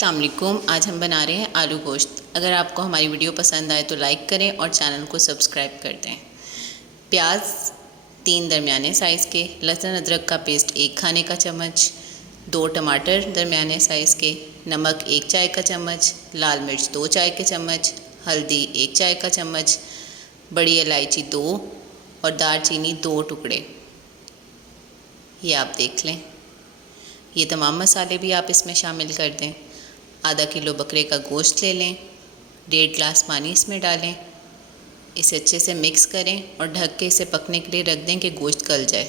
अस्सलाम वालेकुम। आज हम बना रहे हैं आलू गोश्त। अगर आपको हमारी वीडियो पसंद आए तो लाइक करें और चैनल को सब्सक्राइब कर दें। प्याज 3 दरमियाने साइज़ के, लहसुन अदरक का पेस्ट 1 खाने का चम्मच, 2 टमाटर दरमियाने साइज़ के, नमक 1 चाय का चम्मच, लाल मिर्च 2 चाय के चम्मच, हल्दी 1 चाय का चम्मच, बड़ी इलायची 2 और दालचीनी 2 टुकड़े। ये आप देख लें। ये तमाम मसाले भी आप इसमें शामिल कर दें। आधा किलो बकरे का गोश्त ले लें, 1.5 गिलास पानी इसमें डालें, इसे अच्छे से मिक्स करें और ढक के इसे पकने के लिए रख दें कि गोश्त गल जाए।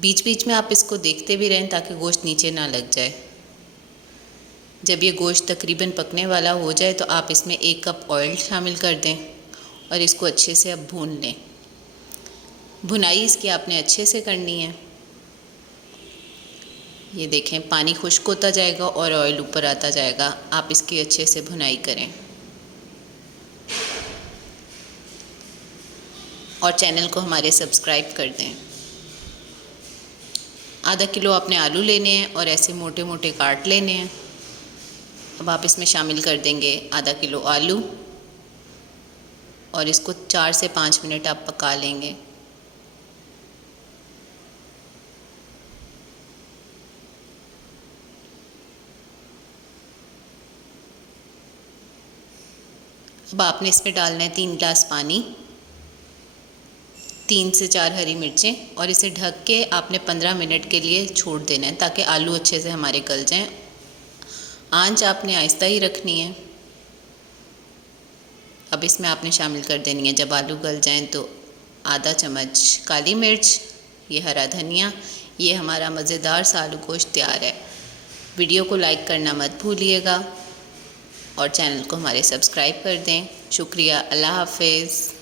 बीच बीच में आप इसको देखते भी रहें ताकि गोश्त नीचे ना लग जाए। जब ये गोश्त तकरीबन पकने वाला हो जाए तो आप इसमें 1 कप ऑयल शामिल कर दें और इसको अच्छे से अब भून लें। भुनाई इसकी आपने अच्छे से करनी है। ये देखें, पानी खुश्क होता जाएगा और ऑयल ऊपर आता जाएगा। आप इसकी अच्छे से भुनाई करें और चैनल को हमारे सब्सक्राइब कर दें। आधा किलो आपने आलू लेने हैं और ऐसे मोटे मोटे काट लेने हैं। अब आप इसमें शामिल कर देंगे आधा किलो आलू और इसको 4 से 5 मिनट आप पका लेंगे। अब आपने इसमें डालना है 3 गिलास पानी, 3 से 4 हरी मिर्चें और इसे ढक के आपने 15 मिनट के लिए छोड़ देना है ताकि आलू अच्छे से हमारे गल जाएं। आंच आपने आहिस्ता ही रखनी है। अब इसमें आपने शामिल कर देनी है, जब आलू गल जाएं तो आधा चम्मच काली मिर्च, ये हरा धनिया। ये हमारा मज़ेदार सा आलू गोश्त तैयार है। वीडियो को लाइक करना मत भूलिएगा और चैनल को हमारे सब्सक्राइब कर दें। शुक्रिया। अल्लाह हाफ़िज़।